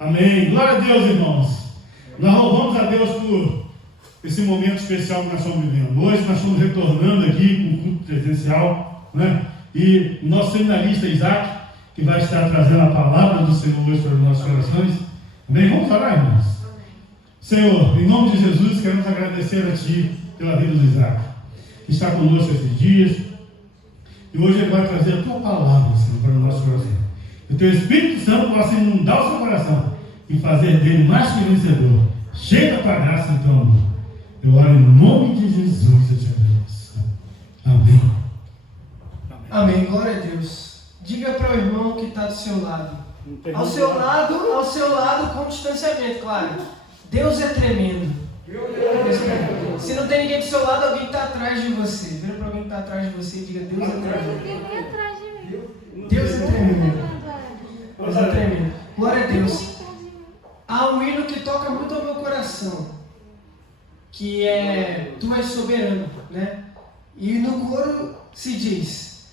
Amém. Glória a Deus, irmãos. Nós louvamos a Deus por esse momento especial que nós estamos vivendo. Hoje nós estamos retornando aqui com o culto presencial, né? E o nosso seminarista Isaac, que vai estar trazendo a palavra do Senhor hoje para os nossos corações. Amém? Vamos orar, irmãos. Senhor, em nome de Jesus, queremos agradecer a Ti pela vida do Isaac, que está conosco esses dias. E hoje ele vai trazer a Tua palavra, Senhor, para o nosso coração. Que o Teu Espírito Santo possa inundar o seu coração e fazer dele mais que vencedor, cheio da Tua graça e do Teu amor. Eu oro em nome de Jesus, eu te agradeço. Amém. Amém. Glória a Deus. Diga para o irmão que está do seu lado. Ao seu lado, com distanciamento, claro. Deus é tremendo. Se não tem ninguém do seu lado, alguém está atrás de você. Vira para alguém que está atrás de você e diga: Deus é tremendo. Deus é tremendo. Deus é tremendo. Glória a Deus. Há um hino que toca muito ao meu coração, que é Tu és soberano, né? E no coro se diz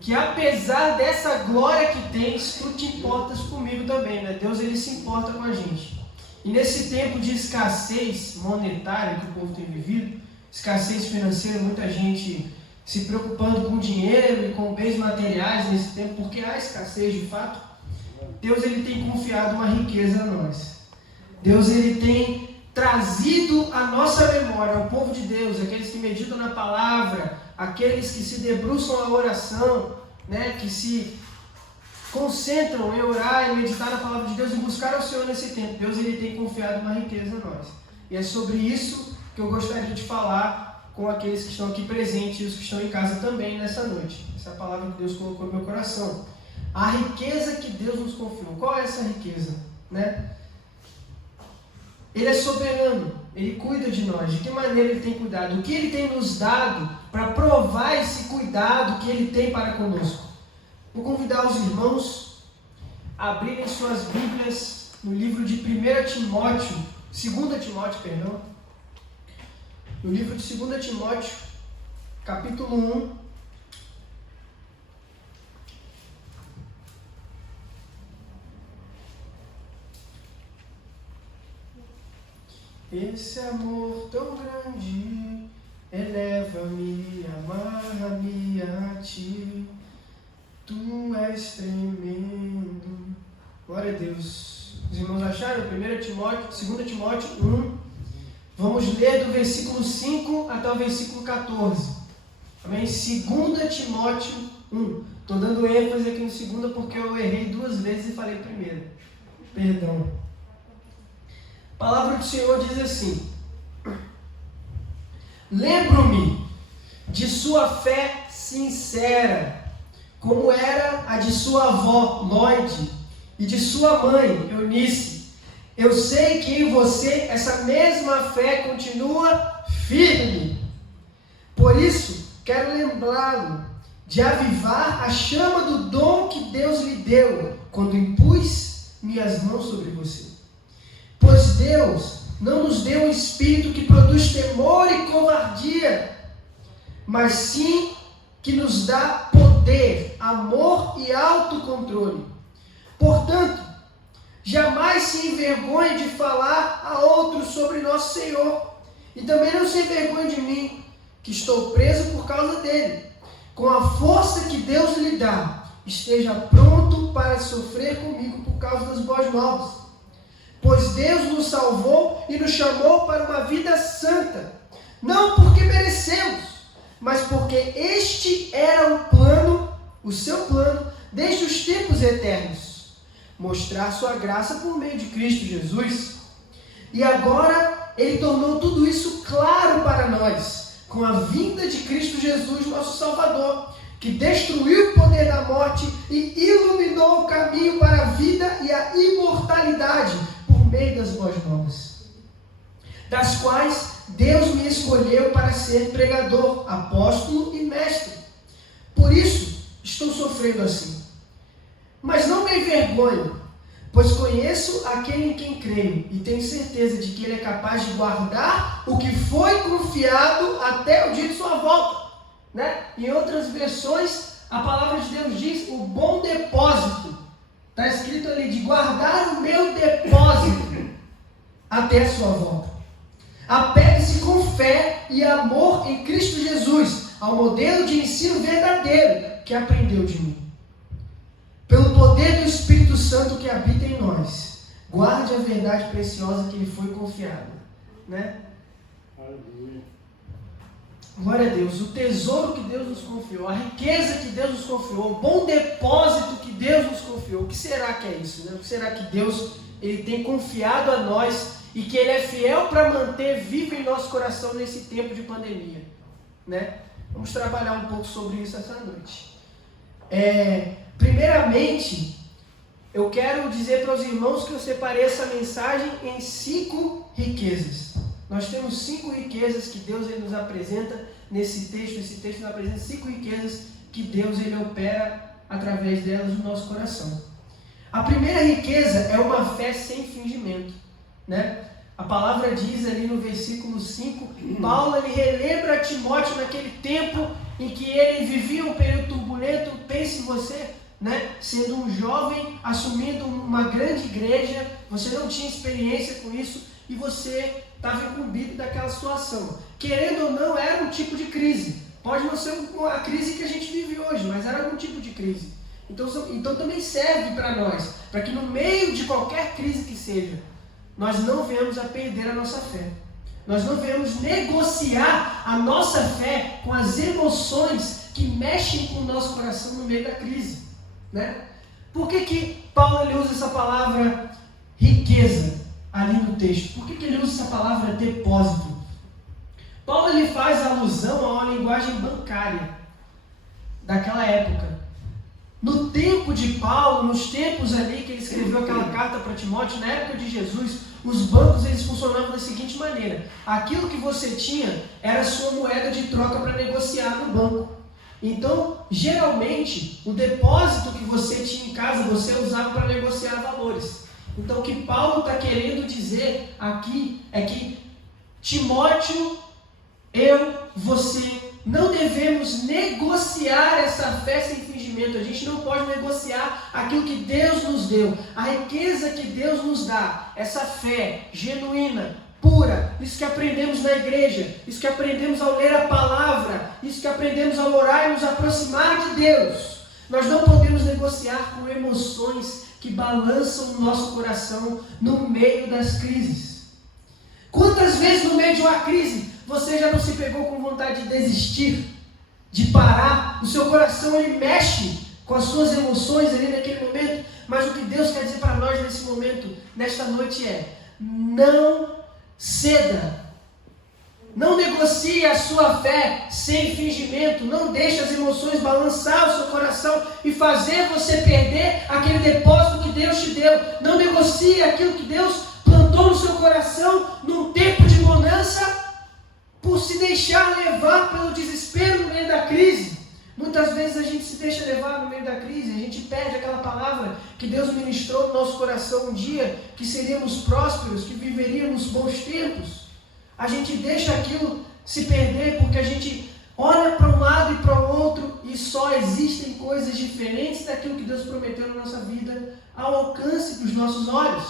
que apesar dessa glória que tens, Tu te importas comigo também, né? Deus, Ele se importa com a gente. E nesse tempo de escassez monetária que o povo tem vivido, escassez financeira, muita gente se preocupando com dinheiro e com bens materiais nesse tempo, porque há escassez de fato, Deus, Ele tem confiado uma riqueza a nós. Deus, Ele tem trazido à nossa memória, ao povo de Deus, aqueles que meditam na palavra, aqueles que se debruçam à oração, né, que se concentram em orar e meditar na palavra de Deus e buscar ao Senhor nesse tempo. Deus, Ele tem confiado uma riqueza a nós. E é sobre isso que eu gostaria de falar com aqueles que estão aqui presentes e os que estão em casa também nessa noite. Essa é a palavra que Deus colocou no meu coração. A riqueza que Deus nos confiou. Qual é essa riqueza? Né? Ele é soberano, Ele cuida de nós. De que maneira Ele tem cuidado? O que Ele tem nos dado para provar esse cuidado que Ele tem para conosco? Vou convidar os irmãos a abrirem suas Bíblias no livro de 2 Timóteo, no livro de 2 Timóteo, capítulo 1. Esse amor tão grande eleva-me, amarra-me a Ti. Tu és tremendo. Glória a Deus. Os irmãos acharam? 2 Timóteo 1. Vamos ler do versículo 5 até o versículo 14. Amém? 2 Timóteo 1. Estou dando ênfase aqui no 2 porque eu errei 2 vezes e falei primeiro. Perdão. A palavra do Senhor diz assim: Lembro-me de sua fé sincera, como era a de sua avó, Lloyd, e de sua mãe, Eunice. Eu sei que em você essa mesma fé continua firme. Por isso, quero lembrá-lo de avivar a chama do dom que Deus lhe deu, quando impus minhas mãos sobre você. Pois Deus não nos deu um espírito que produz temor e covardia, mas sim que nos dá poder, amor e autocontrole. Portanto, jamais se envergonhe de falar a outros sobre nosso Senhor. E também não se envergonhe de mim, que estou preso por causa dele. Com a força que Deus lhe dá, esteja pronto para sofrer comigo por causa das boas novas. Pois Deus nos salvou e nos chamou para uma vida santa, não porque merecemos, mas porque este era o seu plano, desde os tempos eternos, mostrar sua graça por meio de Cristo Jesus. E agora Ele tornou tudo isso claro para nós, com a vinda de Cristo Jesus, nosso Salvador, que destruiu o poder da morte e iluminou o caminho para a vida e a imortalidade por meio das boas novas, das quais Deus me escolheu para ser pregador, apóstolo e mestre. Por isso estou sofrendo assim. Mas não me envergonho, pois conheço aquele em quem creio e tenho certeza de que Ele é capaz de guardar o que foi confiado até o dia de sua volta. Né? Em outras versões, a palavra de Deus diz o bom depósito. Está escrito ali de guardar o meu depósito até a sua volta. Apegue-se com fé e amor em Cristo Jesus, ao modelo de ensino verdadeiro que aprendeu de mim. Pelo poder do Espírito Santo que habita em nós, guarde a verdade preciosa que lhe foi confiada. Né? Aleluia. Glória a Deus. O tesouro que Deus nos confiou, a riqueza que Deus nos confiou, o bom depósito que Deus nos confiou. O que será que é isso? Né? O que será que Deus ele tem confiado a nós e que Ele é fiel para manter vivo em nosso coração nesse tempo de pandemia? Né? Vamos trabalhar um pouco sobre isso essa noite. Primeiramente, eu quero dizer para os irmãos que eu separei essa mensagem em 5 riquezas. Nós temos 5 riquezas que Deus ele nos apresenta nesse texto. Esse texto nos apresenta 5 riquezas que Deus ele opera através delas no nosso coração. A primeira riqueza é uma fé sem fingimento. Né? A palavra diz ali no versículo 5, Paulo ele relembra a Timóteo naquele tempo em que ele vivia um período turbulento. Pense em você, né? Sendo um jovem, assumindo uma grande igreja, você não tinha experiência com isso e você estava incumbido daquela situação. Querendo ou não, era um tipo de crise. Pode não ser a crise que a gente vive hoje, mas era algum tipo de crise. Então também serve para nós, para que no meio de qualquer crise que seja, nós não venhamos a perder a nossa fé. Nós não venhamos negociar a nossa fé com as emoções que mexem com o nosso coração no meio da crise. Né? Por que Paulo ele usa essa palavra riqueza ali no texto? Por que ele usa essa palavra depósito? Paulo ele faz alusão a uma linguagem bancária daquela época. No tempo de Paulo, nos tempos ali que ele escreveu aquela carta para Timóteo, na época de Jesus, os bancos eles funcionavam da seguinte maneira: aquilo que você tinha era a sua moeda de troca para negociar no banco. Então, geralmente, o depósito que você tinha em casa, você usava para negociar valores. Então, o que Paulo está querendo dizer aqui é que Timóteo, você, não devemos negociar essa fé sem fingimento. A gente não pode negociar aquilo que Deus nos deu, a riqueza que Deus nos dá, essa fé genuína, pura, isso que aprendemos na igreja, isso que aprendemos ao ler a palavra, isso que aprendemos ao orar e nos aproximar de Deus. Nós não podemos negociar com emoções que balançam o nosso coração no meio das crises. Quantas vezes no meio de uma crise você já não se pegou com vontade de desistir, de parar? O seu coração ele mexe com as suas emoções ali naquele momento, mas o que Deus quer dizer para nós nesse momento, nesta noite é: não ceda, não negocie a sua fé sem fingimento, não deixe as emoções balançar o seu coração e fazer você perder aquele depósito que Deus te deu. Não negocie aquilo que Deus plantou no seu coração num tempo de bonança, por se deixar levar pelo desespero no meio da crise. Muitas vezes a gente se deixa levar no meio da crise, a gente perde aquela palavra que Deus ministrou no nosso coração um dia, que seríamos prósperos, que viveríamos bons tempos. A gente deixa aquilo se perder porque a gente olha para um lado e para o outro e só existem coisas diferentes daquilo que Deus prometeu na nossa vida ao alcance dos nossos olhos.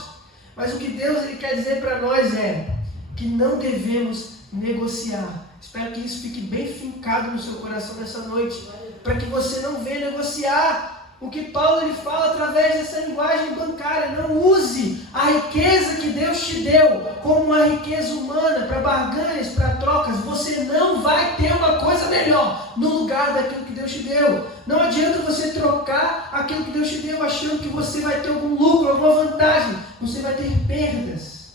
Mas o que Deus ele quer dizer para nós é que não devemos negociar. Espero que isso fique bem fincado no seu coração nessa noite, para que você não venha negociar o que Paulo ele fala através dessa linguagem bancária. Não use a riqueza que Deus te deu como uma riqueza humana para barganhas, para trocas. Você não vai ter uma coisa melhor no lugar daquilo que Deus te deu. Não adianta você trocar aquilo que Deus te deu achando que você vai ter algum lucro, alguma vantagem. Você vai ter perdas.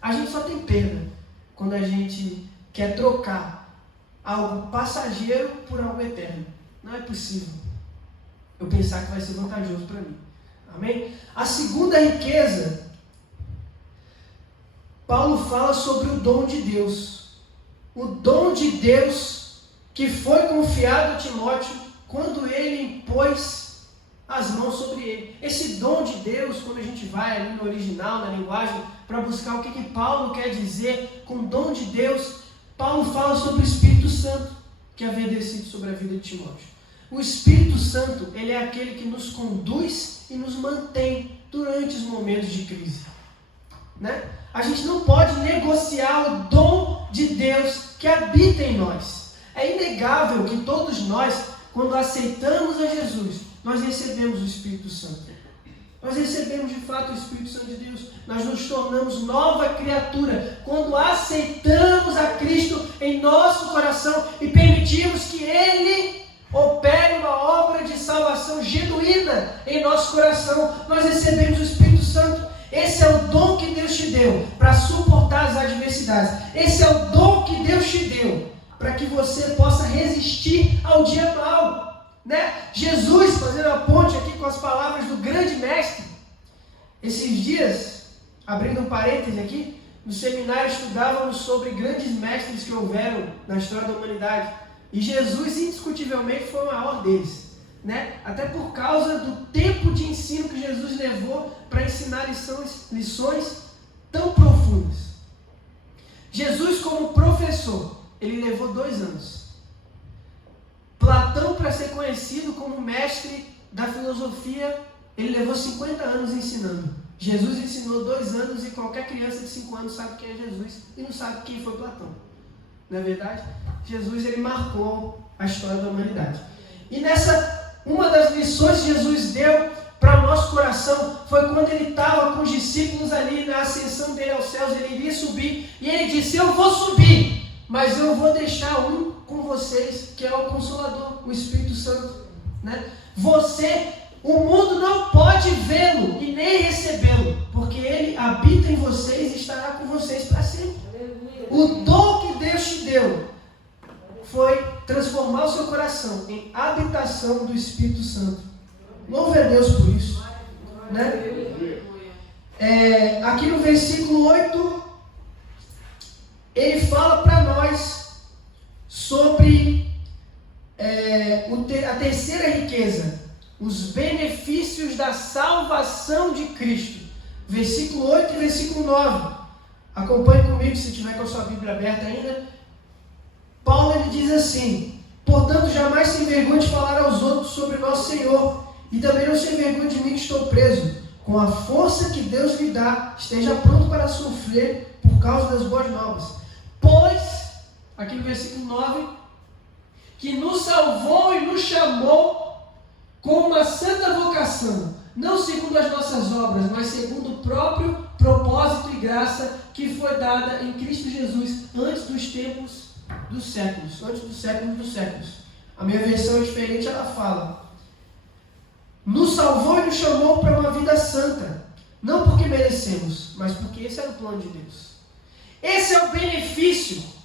A gente só tem perda quando a gente quer trocar algo passageiro por algo eterno. Não é possível eu pensar que vai ser vantajoso para mim. Amém? A segunda riqueza, Paulo fala sobre o dom de Deus. O dom de Deus que foi confiado a Timóteo quando ele impôs as mãos sobre ele. Esse dom de Deus, quando a gente vai ali no original, na linguagem, para buscar o que Paulo quer dizer com o dom de Deus, Paulo fala sobre o Espírito Santo que havia descido sobre a vida de Timóteo. O Espírito Santo, ele é aquele que nos conduz e nos mantém durante os momentos de crise. Né? a gente não pode negociar o dom de Deus que habita em nós. É inegável que todos nós, quando aceitamos a Jesus, nós recebemos o Espírito Santo. Nós recebemos de fato o Espírito Santo de Deus. Nós nos tornamos nova criatura quando aceitamos a Cristo em nosso coração e permitimos que Ele opere uma obra de salvação genuína em nosso coração. Nós recebemos o Espírito Santo. Esse é o dom que Deus te deu para suportar as adversidades. Esse é o dom que Deus te deu para que você possa resistir ao dia mau. Né? Jesus, fazendo a ponte aqui com as palavras do grande mestre, esses dias, abrindo um parêntese aqui, no seminário estudávamos sobre grandes mestres que houveram na história da humanidade, e Jesus indiscutivelmente foi o maior deles, né? Até por causa do tempo de ensino que Jesus levou para ensinar lições tão profundas. Jesus, como professor, ele levou 2 anos. Platão, para ser conhecido como mestre da filosofia, ele levou 50 anos ensinando. Jesus ensinou 2 anos e qualquer criança de 5 anos sabe quem é Jesus e não sabe quem foi Platão. Não é verdade? Jesus, ele marcou a história da humanidade. E uma das lições que Jesus deu para o nosso coração foi quando ele estava com os discípulos ali na ascensão dele aos céus. Ele iria subir e ele disse: eu vou subir, mas eu vou deixar um com vocês, que é o Consolador, o Espírito Santo, né? O mundo não pode vê-lo e nem recebê-lo, porque ele habita em vocês e estará com vocês para sempre. O dom que Deus te deu foi transformar o seu coração em habitação do Espírito Santo. Louve a Deus por isso, né? Aqui no versículo 8, ele fala para nós sobre a terceira riqueza, os benefícios da salvação de Cristo. Versículo 8 e versículo 9. Acompanhe comigo se tiver com a sua Bíblia aberta ainda. Paulo, ele diz assim: portanto, jamais se envergonhe de falar aos outros sobre nosso Senhor, e também não se envergonhe de mim que estou preso. Com a força que Deus lhe dá, esteja pronto para sofrer por causa das boas novas. Pois, aqui no versículo 9, que nos salvou e nos chamou com uma santa vocação, não segundo as nossas obras, mas segundo o próprio propósito e graça que foi dada em Cristo Jesus antes dos tempos dos séculos, antes dos séculos dos séculos. A minha versão é diferente, ela fala: nos salvou e nos chamou para uma vida santa, não porque merecemos, mas porque esse era o plano de Deus. Esse é o benefício.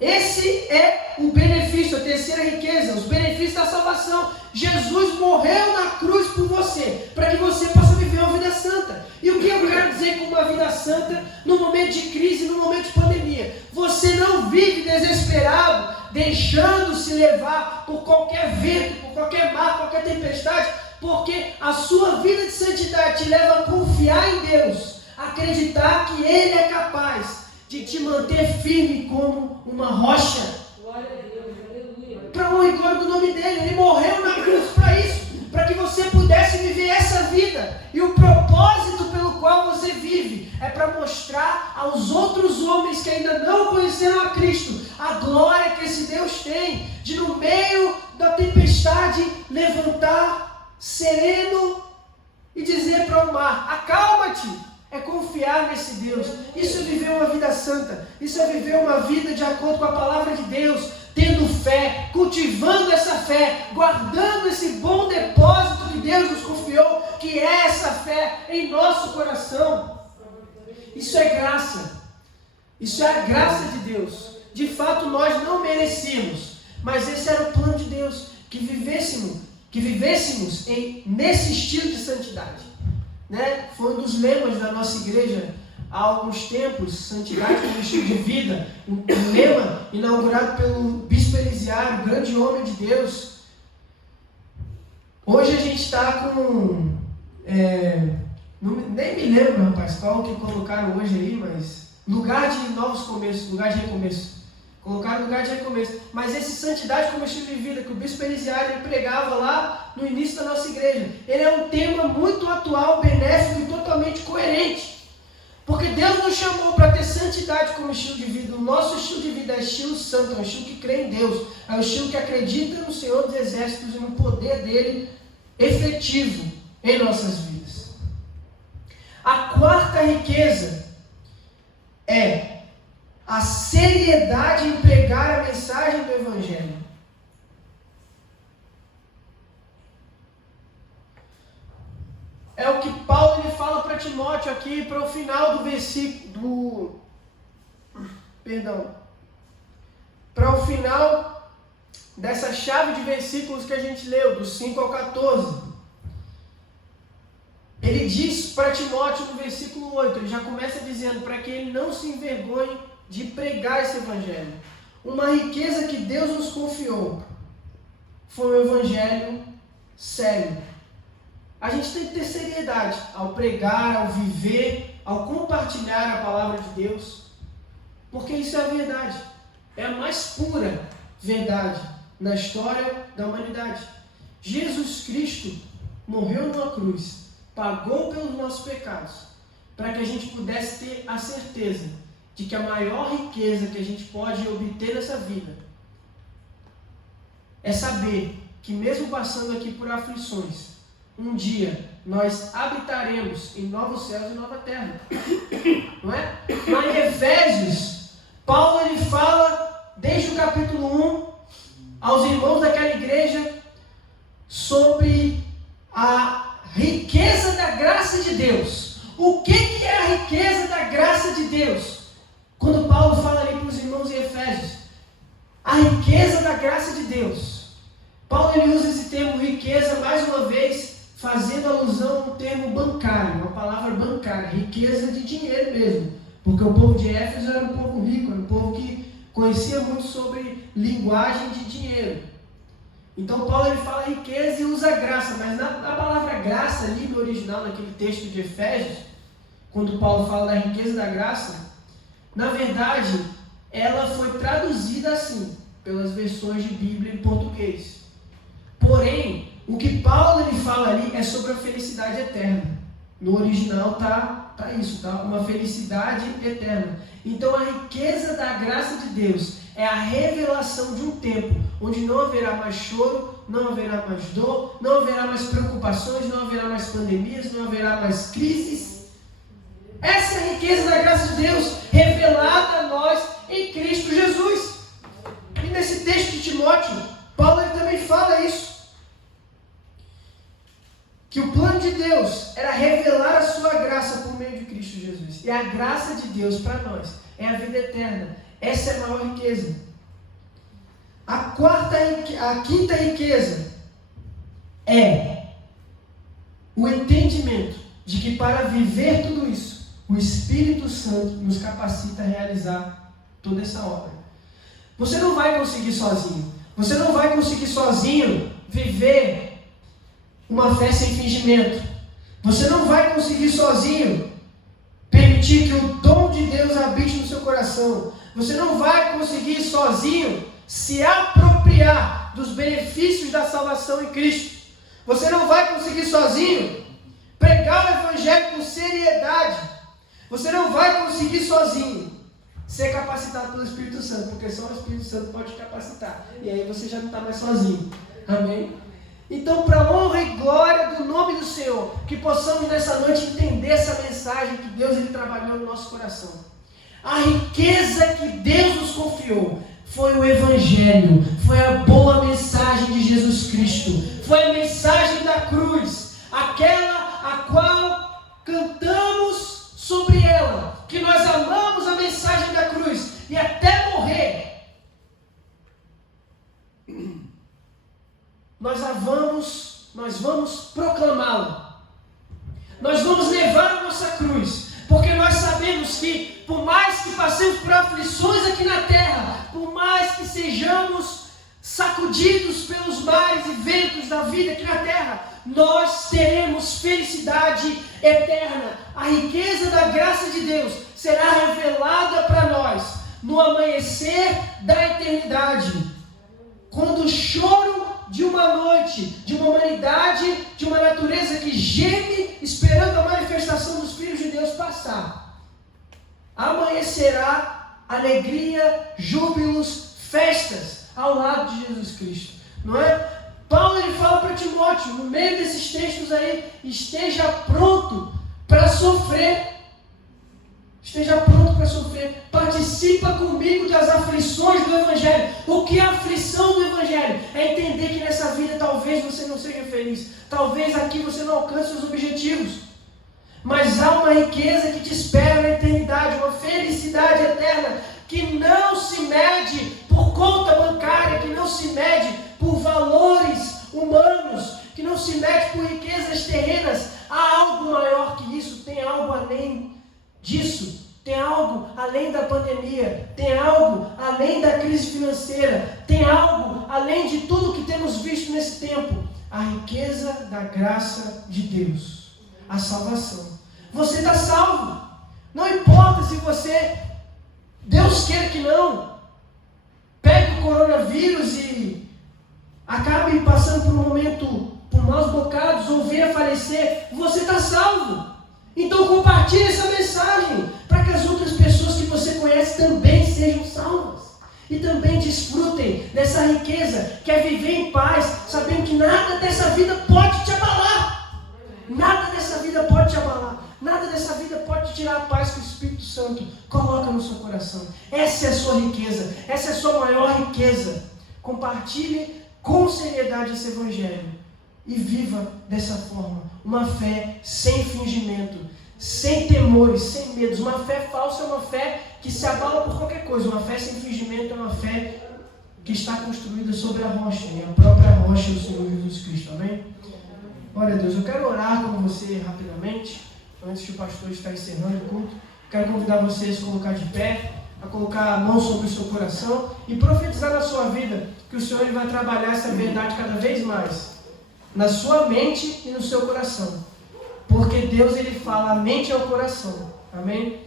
Esse é o benefício, a terceira riqueza, os benefícios da salvação. Jesus morreu na cruz por você, para que você possa viver uma vida santa. E o que eu quero dizer com uma vida santa no momento de crise, no momento de pandemia? Você não vive desesperado, deixando-se levar por qualquer vento, por qualquer mar, qualquer tempestade, porque a sua vida de santidade te leva a confiar em Deus, a acreditar que Ele é capaz de te manter firme como uma rocha. Glória a Deus, aleluia. Para honra e glória do nome dele. Ele morreu na cruz para isso, para que você pudesse viver essa vida. E o propósito pelo qual você vive é para mostrar aos outros homens que ainda não conheceram a Cristo a glória que esse Deus tem, de no meio da tempestade levantar sereno e dizer para o mar: acalma-te. É confiar nesse Deus. Isso é viver uma vida santa. Isso é viver uma vida de acordo com a palavra de Deus, tendo fé, cultivando essa fé, guardando esse bom depósito que Deus nos confiou, que é essa fé em nosso coração. Isso é graça. Isso é a graça de Deus. De fato, nós não merecíamos, mas esse era o plano de Deus, que vivêssemos nesse estilo de santidade. Né? Foi um dos lemas da nossa igreja há alguns tempos, santidade como estilo de vida, um lema inaugurado pelo Bispo Elisiário, grande homem de Deus. Hoje a gente está com, nem me lembro, rapaz, qual que colocaram hoje aí, mas lugar de novos começos, lugar de recomeço. Colocaram lugar de recomeço. Mas esse santidade como estilo de vida que o Bispo Elisiário pregava lá no início da nossa igreja, ele é um tema muito atual, benéfico e totalmente coerente. Porque Deus nos chamou para ter santidade como estilo de vida. O nosso estilo de vida é estilo santo, é um estilo que crê em Deus, é um estilo que acredita no Senhor dos Exércitos e no poder dele efetivo em nossas vidas. A quarta riqueza é a seriedade em pregar a mensagem do Evangelho. É o que Paulo ele fala para Timóteo aqui, para o final do versículo, para o final dessa chave de versículos que a gente leu, do 5 ao 14. Ele diz para Timóteo no versículo 8, ele já começa dizendo para que ele não se envergonhe de pregar esse evangelho. Uma riqueza que Deus nos confiou foi o evangelho sério. A gente tem que ter seriedade ao pregar, ao viver, ao compartilhar a palavra de Deus, porque isso é a verdade, é a mais pura verdade na história da humanidade. Jesus Cristo morreu numa cruz, pagou pelos nossos pecados, para que a gente pudesse ter a certeza de que a maior riqueza que a gente pode obter nessa vida é saber que mesmo passando aqui por aflições, um dia nós habitaremos em novos céus e nova terra. Não é? Lá em Efésios, Paulo ele fala, desde o capítulo 1, aos irmãos daquela igreja, sobre a riqueza da graça de Deus. O que é a riqueza da graça de Deus? Quando Paulo fala ali para os irmãos em Efésios, a riqueza da graça de Deus. Paulo ele usa esse termo riqueza mais uma vez, fazendo alusão ao termo bancário, uma palavra bancária, riqueza de dinheiro mesmo, porque o povo de Éfeso era um povo rico, era um povo que conhecia muito sobre linguagem de dinheiro. Então Paulo ele fala riqueza e usa graça, mas na palavra graça ali no original, naquele texto de Efésios, quando Paulo fala da riqueza da graça, na verdade ela foi traduzida assim, pelas versões de Bíblia em português. Porém, o que Paulo ele fala ali é sobre a felicidade eterna. No original tá isso, tá? Uma felicidade eterna. Então a riqueza da graça de Deus é a revelação de um tempo onde não haverá mais choro, não haverá mais dor, não haverá mais preocupações, não haverá mais pandemias, não haverá mais crises. Essa é a riqueza da graça de Deus revelada a nós em Cristo Jesus. E nesse texto de Timóteo, Paulo ele também fala isso. Que o plano de Deus era revelar a sua graça por meio de Cristo Jesus. E a graça de Deus para nós é a vida eterna. Essa é a maior riqueza. A quinta riqueza é o entendimento de que para viver tudo isso, o Espírito Santo nos capacita a realizar toda essa obra. Você não vai conseguir sozinho. Você não vai conseguir sozinho viver uma fé sem fingimento. Você não vai conseguir sozinho permitir que o dom de Deus habite no seu coração. Você não vai conseguir sozinho se apropriar dos benefícios da salvação em Cristo. Você não vai conseguir sozinho pregar o Evangelho com seriedade. Você não vai conseguir sozinho ser capacitado pelo Espírito Santo, porque só o Espírito Santo pode te capacitar. E aí você já não está mais sozinho. Amém? Então, para a honra e glória do nome do Senhor, que possamos nessa noite entender essa mensagem que Deus ele trabalhou no nosso coração. A riqueza que Deus nos confiou foi o Evangelho, foi a boa mensagem de Jesus Cristo, foi a mensagem da cruz, aquela a qual cantamos sobre ela, que nós amamos a mensagem da cruz e até morrer nós vamos proclamá-la. Nós vamos levar a nossa cruz, porque nós sabemos que, por mais que passemos por aflições aqui na terra, por mais que sejamos sacudidos pelos mares e ventos da vida aqui na terra, nós teremos felicidade eterna. A riqueza da graça de Deus será revelada para nós no amanhecer da eternidade, quando o choro de uma noite, de uma humanidade, de uma natureza que geme esperando a manifestação dos filhos de Deus passar. amanhecerá alegria, júbilos, festas ao lado de Jesus Cristo. Não é? Paulo ele fala para Timóteo, no meio desses textos aí, esteja pronto para sofrer. Esteja pronto para sofrer. Participa comigo das aflições do Evangelho. O que é a aflição do Evangelho? É entender que nessa vida talvez você não seja feliz. Talvez aqui você não alcance os objetivos. Mas há uma riqueza que te espera na eternidade. Uma felicidade eterna que não se mede por conta bancária. Que não se mede por valores humanos. Que não se mede por riquezas terrenas. Há algo maior que isso. Tem algo além disso, tem algo além da pandemia, tem algo além da crise financeira, tem algo além de tudo que temos visto nesse tempo, a riqueza da graça de Deus, a salvação. Você está salvo, não importa se você, Deus queira que não, pegue o coronavírus e acabe passando por um momento, por maus bocados ou venha falecer, você está salvo. Então compartilhe essa mensagem para que as outras pessoas que você conhece também sejam salvas e também desfrutem dessa riqueza que é viver em paz, sabendo que nada dessa vida pode te abalar. Nada dessa vida pode te abalar. Nada dessa vida pode te tirar a paz que o Espírito Santo coloca no seu coração. Essa é a sua riqueza, essa é a sua maior riqueza. Compartilhe com seriedade esse Evangelho e viva dessa forma. Uma fé sem fingimento, sem temores, sem medos. Uma fé falsa é uma fé que se abala por qualquer coisa. Uma fé sem fingimento é uma fé que está construída sobre a rocha, e a própria rocha é o Senhor Jesus Cristo. Amém? Glória a Deus. Eu quero orar com você rapidamente, antes que o pastor está encerrando o culto. Quero convidar você a se colocar de pé, a colocar a mão sobre o seu coração e profetizar na sua vida que o Senhor ele vai trabalhar essa verdade cada vez mais na sua mente e no seu coração, porque Deus ele fala a mente ao coração. Amém?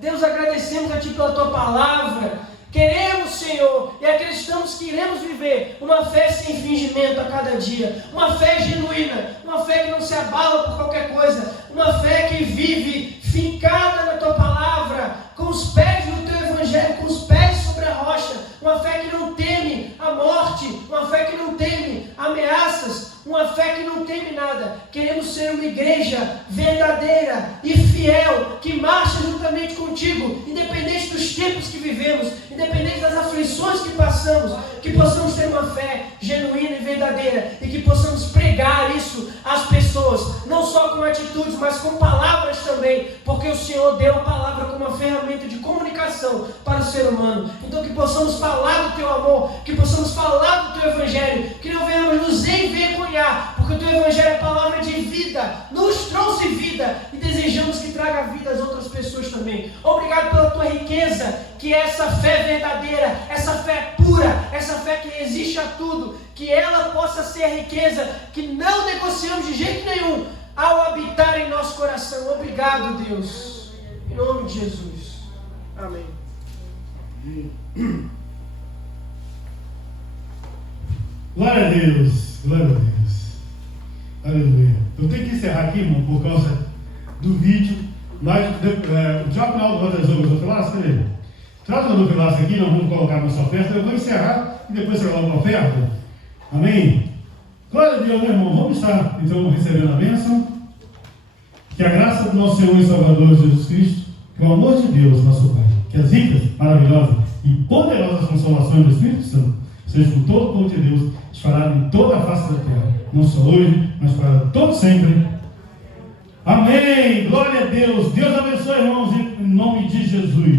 Deus, agradecemos a Ti pela Tua palavra. Queremos, Senhor, e acreditamos que iremos viver uma fé sem fingimento a cada dia, uma fé genuína, uma fé que não se abala por qualquer coisa, uma fé que vive fincada na Tua palavra, com os pés no Teu Evangelho, com os pés sobre a rocha, uma fé que não teme a morte, uma fé que não teme ameaças, uma fé que não teme nada. Queremos ser uma igreja verdadeira e fiel, que marcha juntamente contigo, independente dos tempos que vivemos, independente das aflições que passamos, que possamos ter uma fé genuína e verdadeira e que possamos pregar isso às pessoas, não só com atitudes, mas com palavras também, porque o Senhor deu a palavra como uma ferramenta de comunicação para o ser humano. Então que possamos falar do Teu amor, que possamos falar do Teu Evangelho, que não venhamos nos envergonhar, porque o Teu Evangelho é palavra de vida, nos trouxe vida e desejamos que traga vida às outras pessoas também. Obrigado pela Tua riqueza, que é essa fé verdadeira, essa fé pura, essa fé que resiste a tudo, que ela possa ser a riqueza que não negociamos de jeito nenhum ao habitar em nosso coração. Obrigado, Deus, em nome de Jesus. Amém. Glória a Deus, glória a Deus. Aleluia. Eu tenho que encerrar aqui, irmão, por causa do vídeo. Mas o Diácono Aldo vai trazer o meu Vilaço, cadê? Trata do Vilaço aqui, nós vamos colocar a nossa oferta. Eu vou encerrar e depois você coloca a oferta. Amém? Glória a Deus, meu irmão. Vamos estar então recebendo a bênção. Que a graça do nosso Senhor e Salvador Jesus Cristo, que o amor de Deus, nosso Pai, que as ricas, maravilhosas e poderosas consolações do Espírito Santo seja com todo o povo de Deus, espalhado em toda a face da terra, não só hoje, mas para todo sempre. Amém. Glória a Deus. Deus abençoe, irmãos, em nome de Jesus.